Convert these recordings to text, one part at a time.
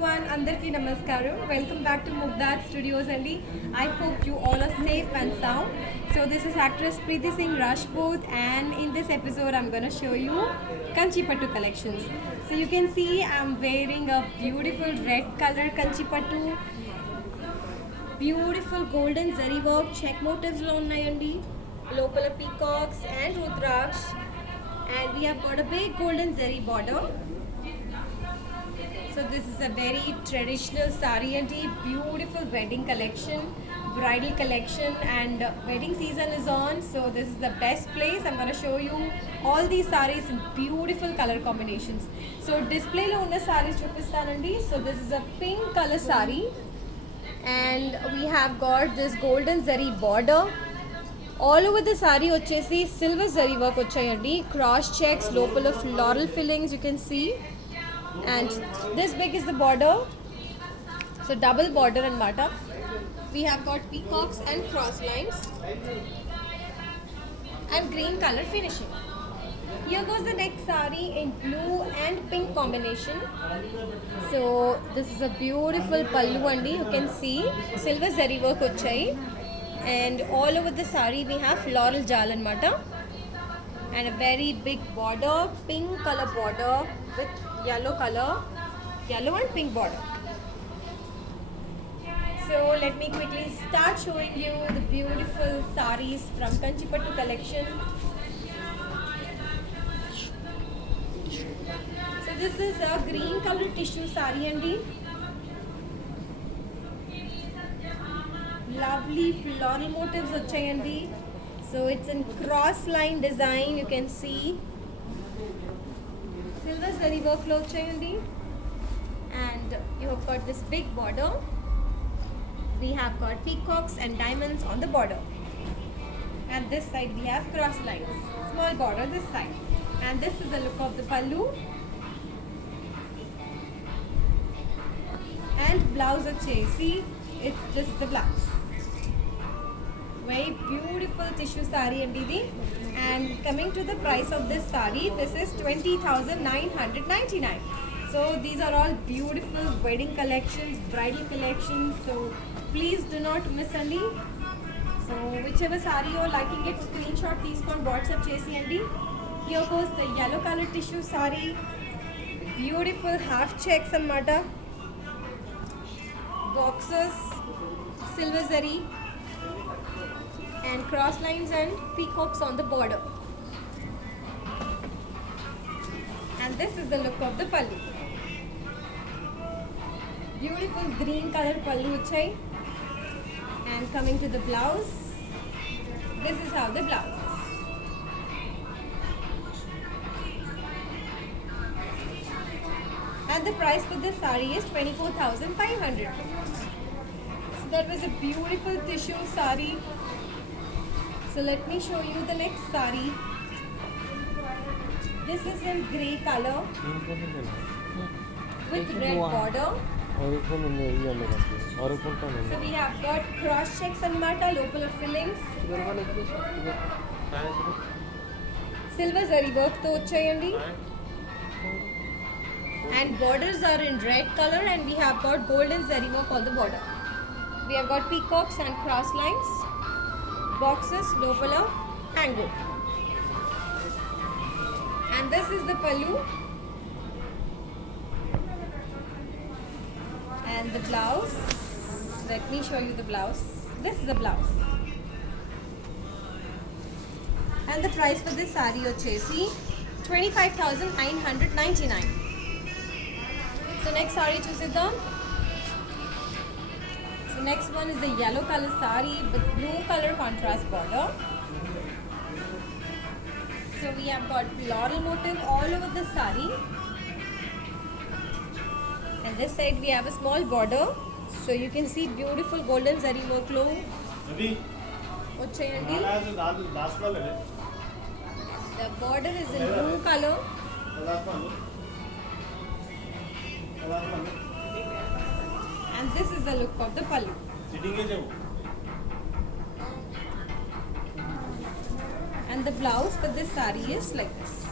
everyone, Andarki Namaskaram. Welcome back to Mugdad Studios Andi. I hope you all are safe and sound. So this is actress Preeti Singh Rajput, and in this episode I'm going to show you Kanchi Pattu collections. So you can see I'm wearing a beautiful red color Kanchi Pattu. Beautiful golden zari work check motifs lo unnayandi. Local peacocks and rudraksh. And we have got a big golden zari border. So this is a very traditional sari and beautiful wedding collection, bridal collection, and wedding season is on. So this is the best place. I'm going to show you all these saris in beautiful color combinations. So display lo unna saris chupistanandi. So this is a pink color sari, and we have got this golden zari border. All over the sari వచ్చేసి silver zari work వచ్చాయండి. Cross checks, లోపల floral fillings you can see. And this big is the border, so double border and mata. We have got peacocks and cross lines and green color finishing. Here goes the next sari in blue and pink combination. So this is a beautiful pallu andi. You can see silver zari work వచ్చాయి, and all over the sari we have floral jal and mata, and a very big border, pink color border with yellow and pink border. So let me quickly start showing you the beautiful saris from Kanchi Pattu collection. So this is a green color tissue sari andi. Lovely floral motifs vachayandi. So it's in cross line design, you can see. Silver zari work lo vachayandi, and you have got this big border. We have got peacocks and diamonds on the border. And this side we have cross lines, small border this side. And this is the look of the pallu. And blouse vachesi, this is the blouse. Very beautiful tissue sari and idi. And coming to the price of this sari, this is 20,999. So these are all beautiful wedding collections, bridal collections. So please do not miss any. So whichever sari you're liking it, screenshot teeskoni WhatsApp chesi andi. Here goes the yellow color tissue sari. Beautiful half checks anamata. Boxes, silver zari, and cross lines and peacocks on the border. And this is the look of the pallu. Beautiful green color pallu chai. And coming to the blouse, this is how the blouse is. And the price for this sari is 24,500. So that was a beautiful tissue sari. So let me show you the next sari. This is in grey color with red border. So we have got cross checks and mata, local fillings. Silver zari work to vachayandi. And borders are in red color, and we have got golden zari work on the border. We have got peacocks and cross lines. Boxes, lopala, tango. And this is the pallu. And the blouse. Let me show you the blouse. This is the blouse. And the price for this sari ochesi 25,999. So next sari chusidam. So next one is the yellow color sari with blue color contrast border. So we have got floral motif all over the sari. And this side we have a small border. So you can see beautiful golden zari work lo vachayandi. The border is in blue color. And this is the look of the pallu. And the blouse for this sari is like this.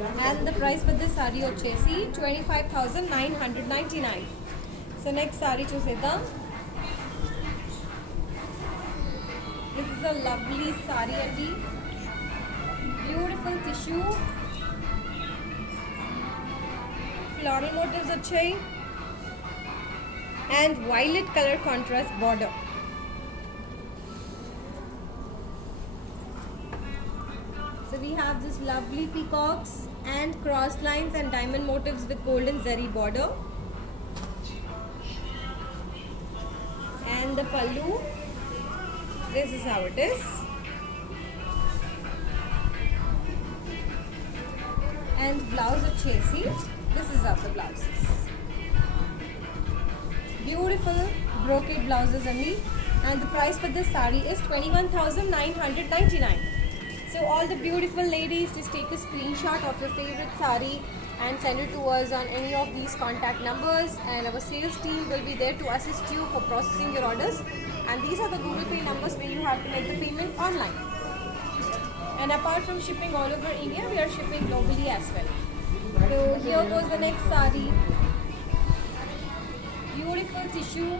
And the price for this saree వచ్చేసి 25,999. So next saree చూసేద్దాం. This is a lovely saree అండి. Beautiful tissue. Floral motifs వచ్చాయి. And violet color contrast border. So we have this lovely peacocks and cross lines and diamond motifs with golden zari border. And the pallu, this is how it is. And blouse వచ్చేసి, this is how the blouse is. Beautiful brocade blouses only. And the price for this saree is 21,999. So all the beautiful ladies, just take a screenshot of your favorite saree and send it to us on any of these contact numbers, and our sales team will be there to assist you for processing your orders. And these are the Google Pay numbers where you have to make the payment online. And apart from shipping all over India, we are shipping globally as well. So here goes the next saree. Beautiful tissue,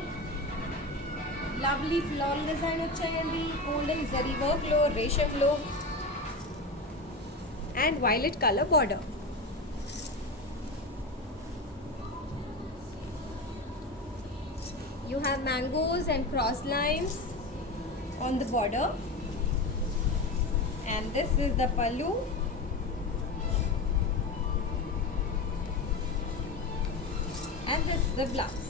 lovely floral design వచ్చాయండి, golden zari work లో, రేషం లో, and violet color border. You have mangoes and cross lines on the border, and this is the pallu. And this is the blouse.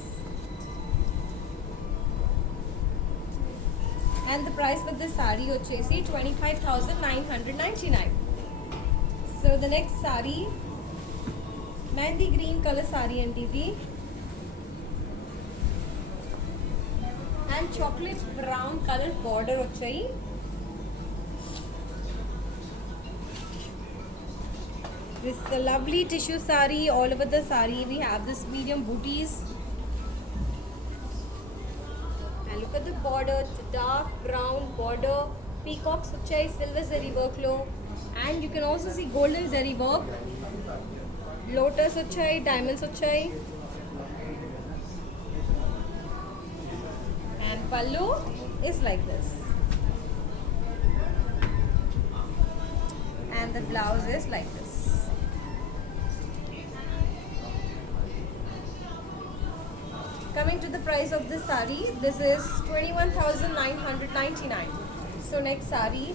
And the price for this saree వచ్చేసి 25,999. So the next saree, mehndi green color saree and ఇది. And chocolate brown color border వచ్చాయి. This is a lovely tissue saree. All over the saree we have this medium booties. And look at the border, it's a dark brown border. Peacocks వచ్చాయి, silver zari work లో. And you can also see golden zari work. Lotus వచ్చాయి, diamonds వచ్చాయి. And pallu is like this. And the blouse is like this. Coming to the price of this saree, this is 21,999. So next saree,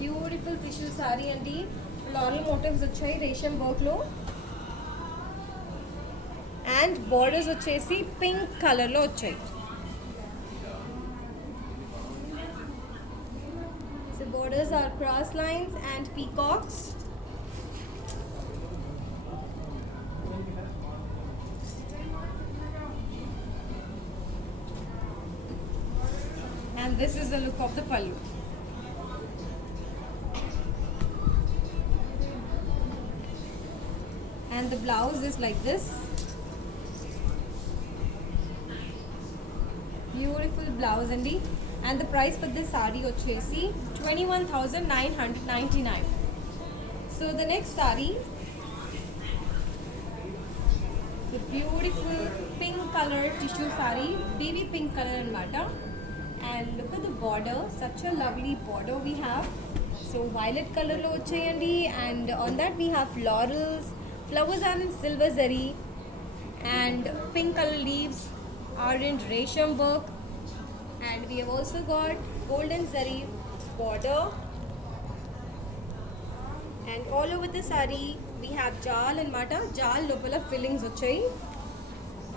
beautiful tissue saree and floral motifs వచ్చాయి, రేషం work లో. And borders వచ్చేసి pink color లో వచ్చాయి. So borders are cross lines and peacocks. And this is the look of the pallu. And the blouse is like this. Beautiful blouse and the price for this saree వచ్చేసి 21,999. So the next saree, the beautiful pink color tissue saree, baby pink color anamata. And look at the border, such a lovely border we have. So violet color lo vachayandi, and on that we have florals. Flowers are in silver zari and pink color leaves are in resham work, and we have also got golden zari border. And all over the saree we have jal and mata, jal lopala fillings vachayi.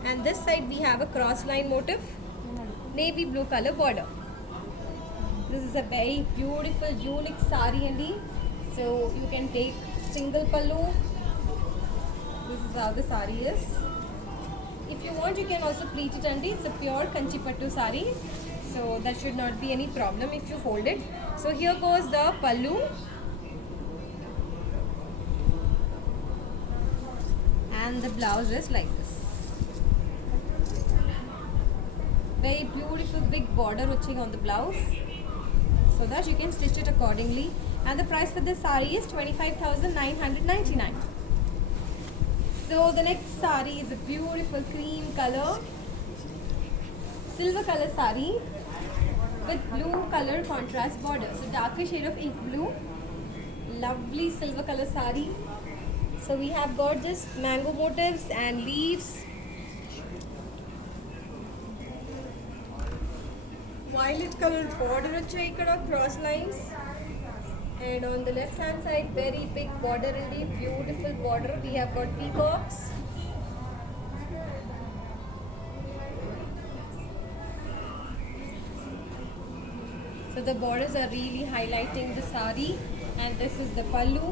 And this side we have a cross line motif, navy blue color border. This is a very beautiful unique saree andi. So you can take single pallu. This is how the saree is. If you want, you can also pleat it andi. It's a pure kanchipattu saree, so that should not be any problem if you fold it. So here goes the pallu. And the blouse is like this. Very beautiful big border on the blouse, so that you can stitch it accordingly. And the price for this sari is 25,999. So the next sari is a beautiful cream color, silver color sari with blue color contrast border. So darker shade of ink blue, lovely silver color sari. So we have got this mango motifs and leaves. Violet color border వచ్చాయి ఇక్కడ cross lines, and on the left hand side very big border indeed, beautiful border. We have got peacocks. So the borders are really highlighting the sari, and this is the pallu.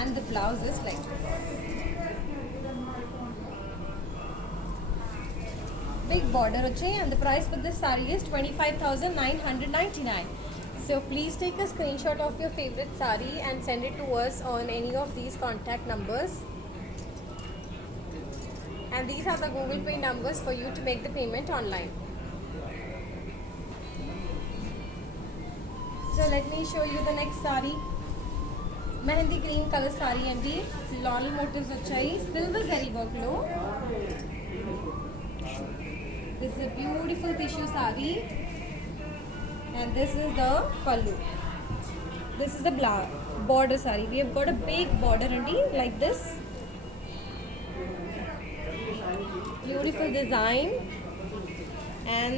And the blouse is like this. Big border వచ్చాయి, and the price for this saree is 25,999. So please take a screenshot of your favorite saree and send it to us on any of these contact numbers. And these are the Google Pay numbers for you to make the payment online. So let me show you the next saree. Mehendi green color saree and the floral motifs వచ్చాయి, silver zari work lo. This is a beautiful tissue saree, and this is the pallu. This is the border saree. We have got a big border indeed like this. Beautiful design, and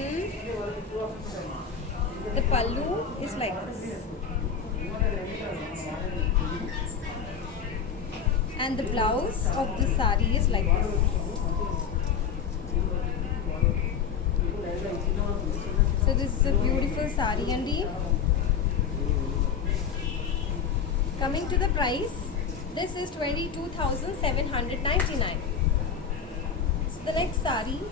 the pallu is like this. And the blouse of the saree is like this. So this is a beautiful saree indeed. Coming to the price, this is 22,799. So the next saree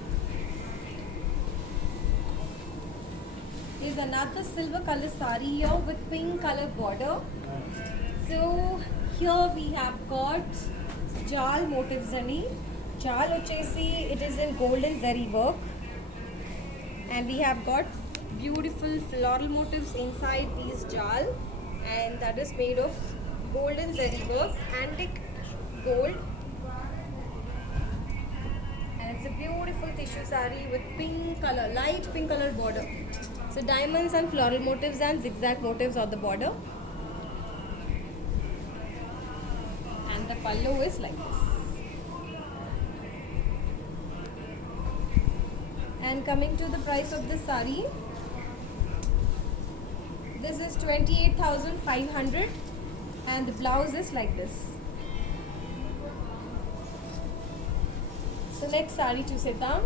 is another silver color saree here with pink color border. So here we have got jal motifs ani. Jal ochesi, it is in golden zari work, and we have got beautiful floral motifs inside these jal, and that is made of golden zari work, antique gold, and it's a beautiful tissue saree with pink color, light pink color border. So diamonds and floral motifs and zigzag motifs on the border, and the pallu is like this. And coming to the price of this saree, this is 28,500, and the blouse is like this. So next saree chusedam.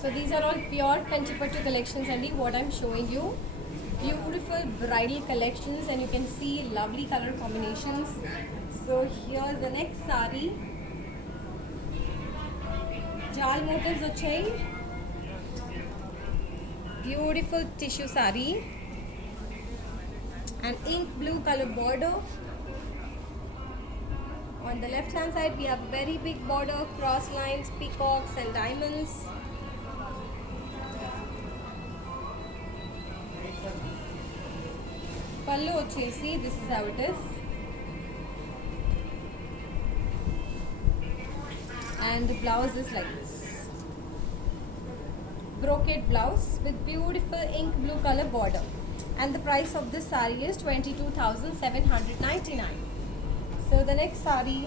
So these are all pure Kanchipattu collections and what I'm showing you. Beautiful bridal collections, and you can see lovely color combinations. So here's the next saree. Jal motifs వచ్చాయి, beautiful tissue saree, and ink blue color border. On the left hand side we have very big border, cross lines, peacocks and diamonds. Pallu వచ్చేసి, this is how it is, and the blouse is like this. Brocade blouse with beautiful ink blue color border, and the price of this saree is 22,799. So the next saree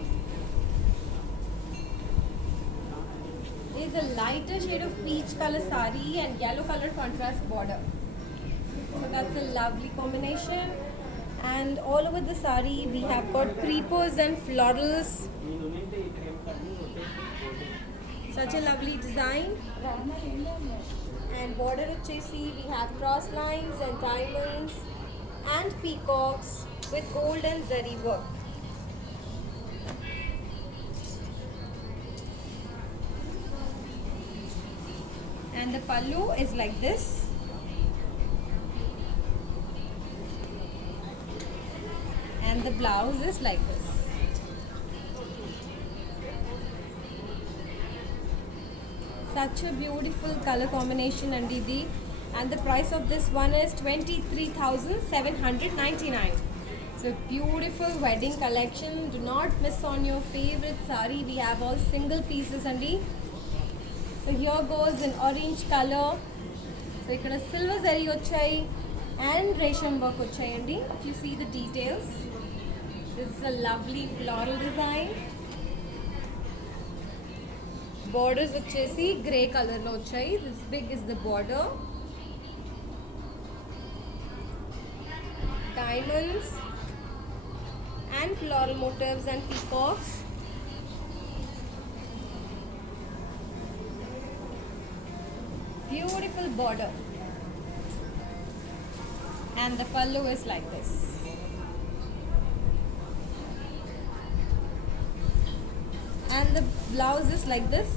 is a lighter shade of peach color saree and yellow color contrast border. So that's a lovely combination, and all over the saree we have got creepers and florals. Such a lovely design, and border వచ్చేసి we have cross lines and diamonds and peacocks with gold and zari work. And the pallu is like this. And the blouse is like this. such a beautiful color combination and DD, and the price of this one is 23,799. So beautiful wedding collection. Do not miss on your favorite sari. We have all single pieces and so here goes in orange color. So ikkada silver zari vachai and resham work vachayandi. If you see the details, this is a lovely floral design. Borders vachesi grey color lo vachai. This big is the border. Diamonds and floral motifs and peacocks. Beautiful border. And the pallu is like this. And the blouse is like this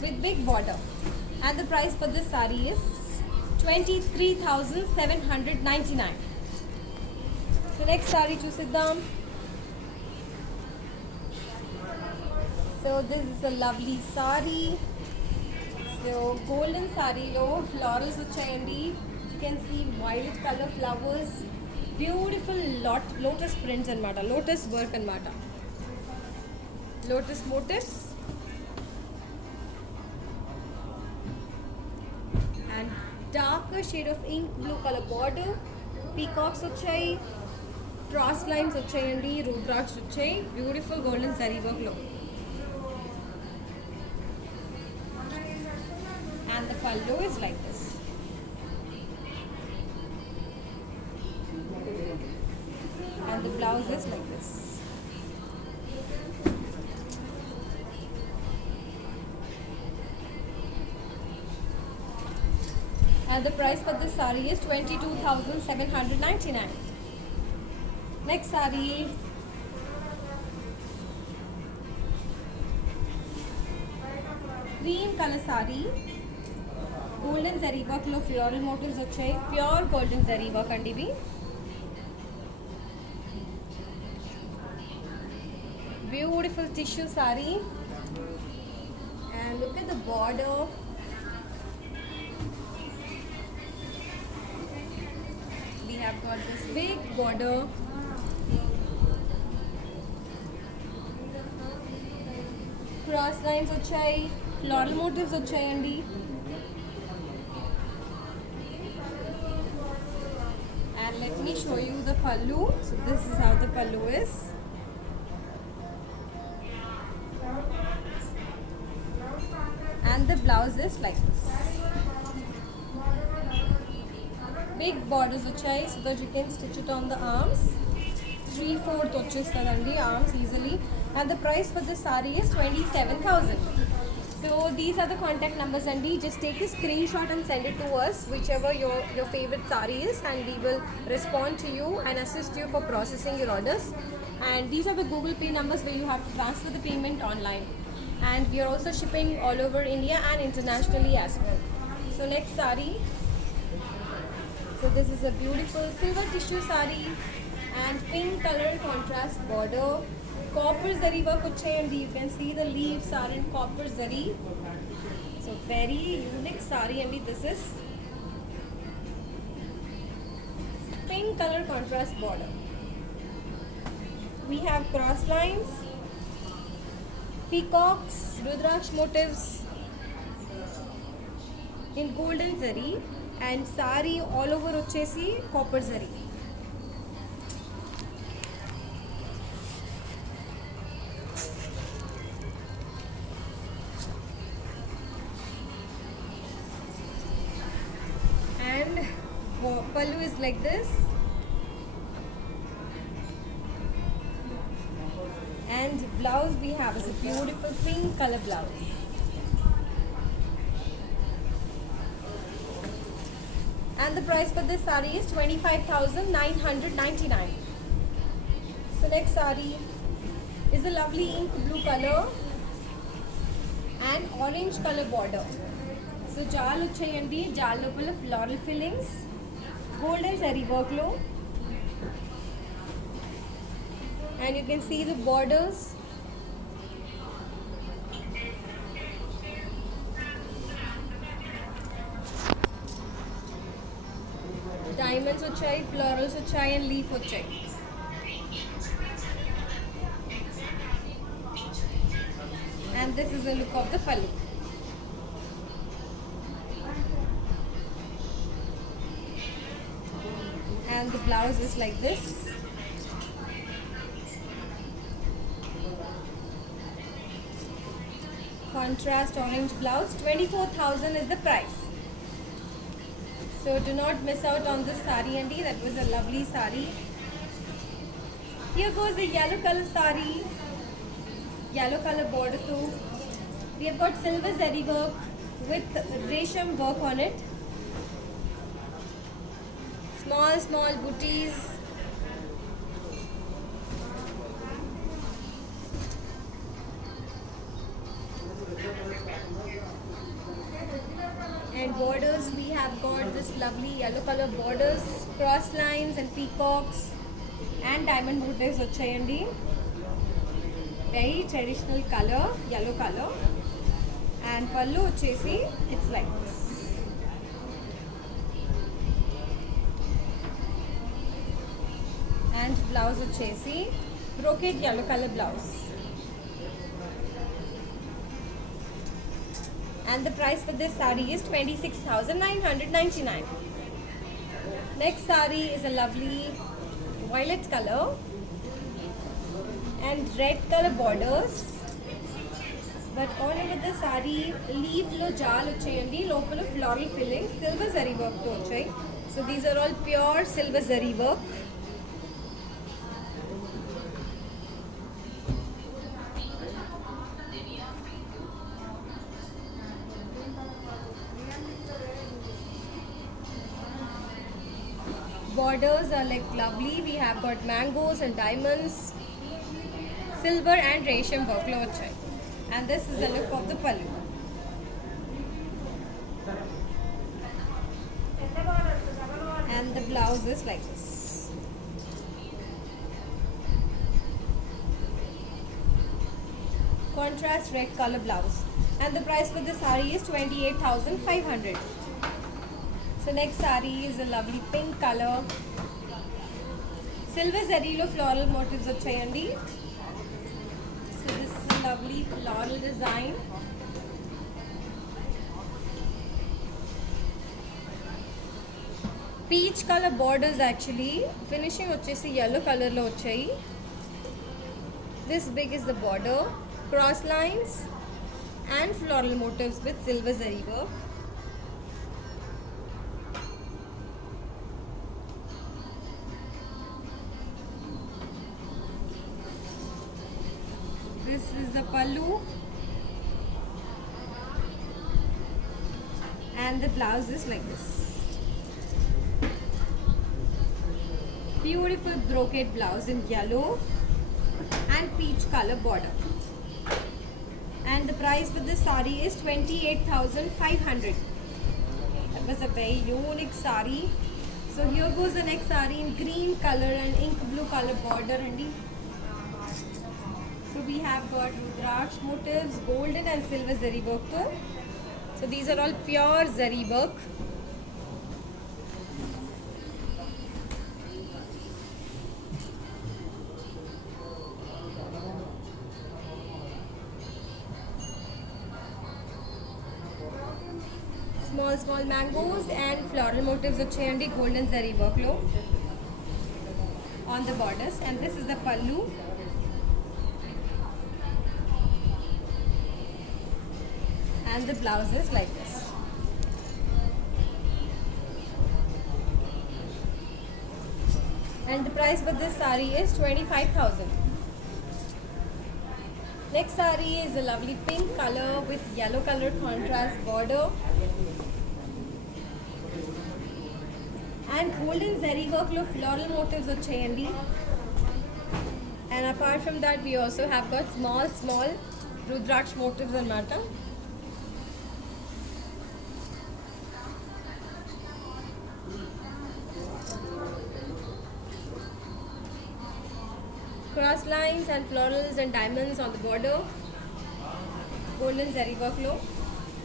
with big border. And the price for this saree is 23,799. So next saree chusidam. So this is a lovely saree. So golden saree lo florals vachayandi. You can see violet color flowers. Beautiful lotus prints anamata. Lotus work anamata. Lotus motifs. And darker shade of ink blue color border. Peacocks vachai. Cross lines vachayandi. Rudraksh vachai. Beautiful golden saree work lo. And the pallu is like this. And the blouse is like this. And the price for this saree is 22,799. Next saree. Cream color saree. Golden zari work lo floral motifs vachai. Pure golden zari work andi ivi. Beautiful tissue saree. And look at the border. We have got this big border. Cross lines vachai. Floral motifs vachai andi. And let me show you the pallu. So this is how the pallu is. And the blouse is like this. Big borders vachai so that you can stitch it on the arms. 3/4 vachestadandi arms easily. And the price for this saree is 27,000. So these are the contact numbers and just take a screenshot and send it to us, whichever your favorite saree is, and we will respond to you and assist you for processing your orders. And these are the Google Pay numbers where you have to transfer the payment online. And we are also shipping all over India and internationally as well. So next saree. So this is a beautiful silver tissue saree and pink color contrast border. Copper zari work vachayandi. You can see the leaves are in copper zari. So very unique saree and this is pink color contrast border. We have cross lines, peacocks, rudraksh motifs in golden zari, and saree all over vachesi copper zari. Pallu is like this. And blouse we have is a beautiful pink color blouse. And the price for this saree is 25,999. So next saree is a lovely ink blue color and orange color border. So jal vachayandi, jal lopala floral fillings, golden zari work lo, and you can see the borders vachai, florals vachai and leaf vachai. And this is the look of the pallu. And the blouse is like this. Contrast orange blouse. 24,000 is the price. So do not miss out on this sari, Andy. That was a lovely sari. Here goes the yellow color sari. Yellow color border too. We have got silver zari work with resham work on it. Small booties. And borders, we have got this lovely yellow color borders, cross lines and peacocks and diamond motifs vachayandi. Very traditional color, yellow color. And pallu vachesi, it's like this. And blouse vachesi, brocade yellow color blouse. And the price for this sari is 26,999. Next sari is a lovely violet color and red color borders. But all over the sari, leaf lo jal vachayandi, lopala floral filling, silver zari work to vachai. So these are all pure silver zari work. Borders are like lovely. We have got mangoes and diamonds, silver and resham work lo vachai. And this is the look of the pallu. And the blouse is like this. Contrast red color blouse. And the price for this sari is 28,500. So next sari is a lovely pink color. Silver zari lo floral motifs vachayandi. So this is a lovely floral design. Peach color borders actually. Finishing vachesi yellow color lo vachayi. This big is the border. Cross lines and floral motifs with silver zari work. This is the pallu and the blouse is like this. Beautiful brocade blouse in yellow and peach color border. And the price for this sari is 28,500. That was a very unique sari. So here goes the next sari in green color and ink blue color border, Andy. So we have got Rudraksh motifs, golden and silver zari work too. So these are all pure zari work. Small mangoes and floral motifs vachayandi, golden zari work lo on the borders. And this is the pallu. And the blouse is like this. And the price for this sari is 25,000. Next sari is a lovely pink color with yellow color contrast border. And golden zari work lo floral motifs vachayandi. And apart from that, we also have got small Rudraksh motifs and mata. Cross lines and florals and diamonds on the border. Golden zari work lo.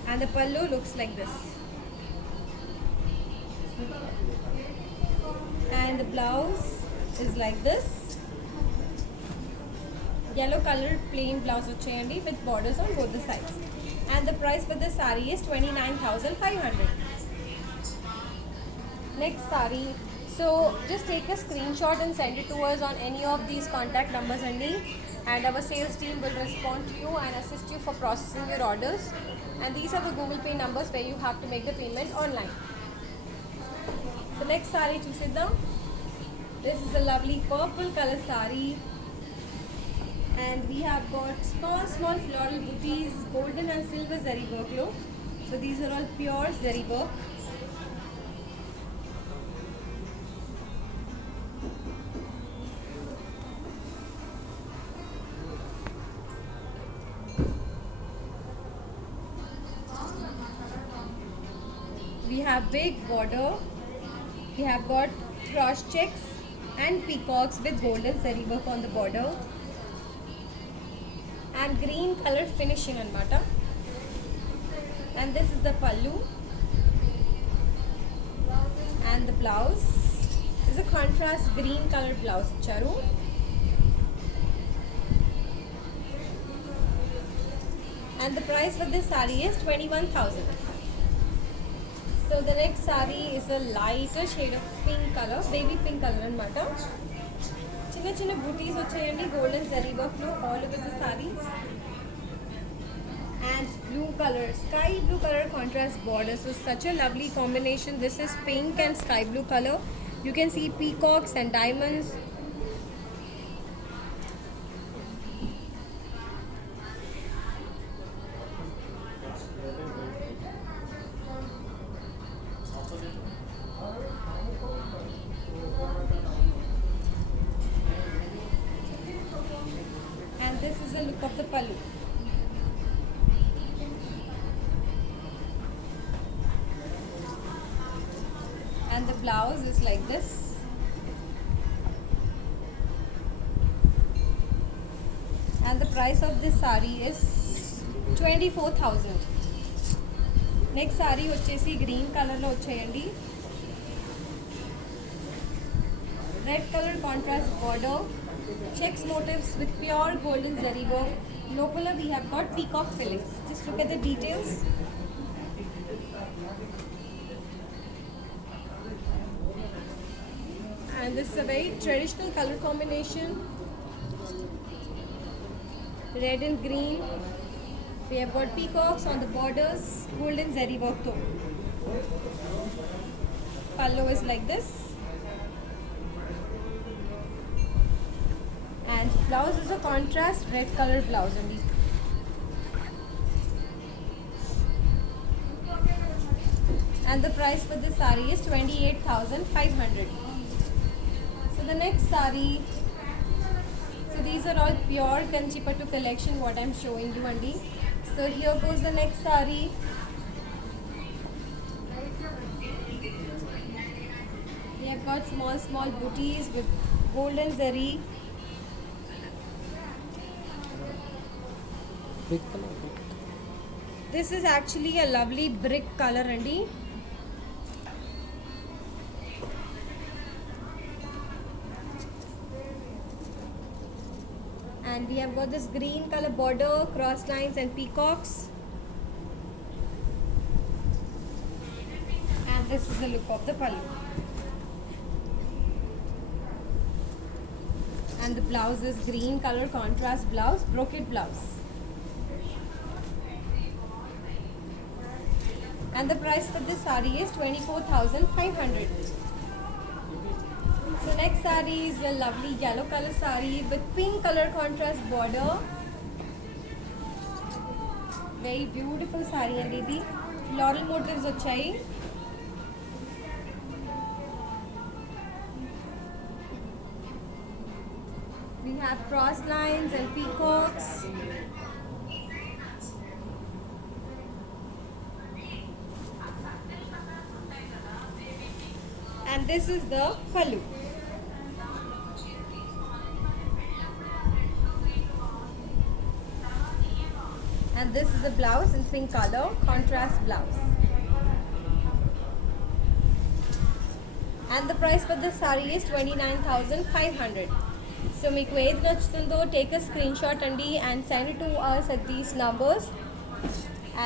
And the pallu looks like this. And the blouse is like this. Yellow colored plain blouse వచ్చేయండి with borders on both the sides. And the price for this saree is 29,500. Next saree. So just take a screenshot and send it to us on any of these contact numbers only, and our sales team will respond to you and assist you for processing your orders. And these are the Google Pay numbers where you have to make the payment online. So next saree చూసేద్దాం. This is a lovely purple color saree, and we have got small floral booties, golden and silver zari work look. So these are all pure zari work. We have big border. We have got cross checks and peacocks with golden zari work on the border, and green colored finishing anamata. And this is the pallu, and the blouse is a contrast green colored blouse icharu. And the price for this saree is 21,000. So the next saree is a lighter shade of pink color, baby pink color anamata. Chinna chinna booties vachayandi golden zari work lo all over the saree, and blue color, sky blue color contrast border. So such a lovely combination. This is pink and sky blue color. You can see peacocks and diamonds. And this is the look of the pallu. And the blouse is like this. And the price of this saree is 24,000. Next saree వచ్చేసి green color లో వచ్చేయండి. Red color contrast border, checks motifs with pure golden zari work. Locally we have got peacock fillings. Just look at the details. And this is a very traditional color combination, red and green. We have got peacocks on the borders, golden zari work too. Pallu is like this, and blouse is a contrast red color blouse only. And the price for this saree is 28,500. So the next saree, so these are all pure Kanchipattu collection what I'm showing you only. So here goes the next saree. We have got small booties with golden zari. Brick color. This is actually a lovely brick color andi. And we have got this green color border, cross lines and peacocks. And this is the look of the pallu. And the blouse is green color contrast blouse, brocade blouse. And the price for this saree is 24,500. So next saree is a lovely yellow color saree with pink color contrast border. Very beautiful saree and ఇది floral motifs వచ్చాయి. We have cross lines and peacocks. And this is the pallu. And this is the blouse in pink color, contrast blouse. and the price for this saree is 29,500. So మీకు ఏది నచ్చుతుందో take a screenshot అండి and send it to us at these numbers.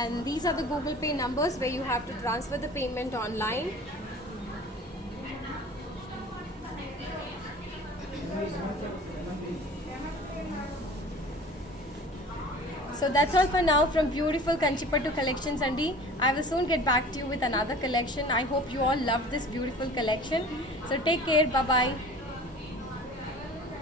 And these are the Google Pay numbers where you have to transfer the payment online. So that's all for now from beautiful Kanchipattu collections, Andi. I will soon get back to you with another collection. I hope you all love this beautiful collection. So take care. Bye bye.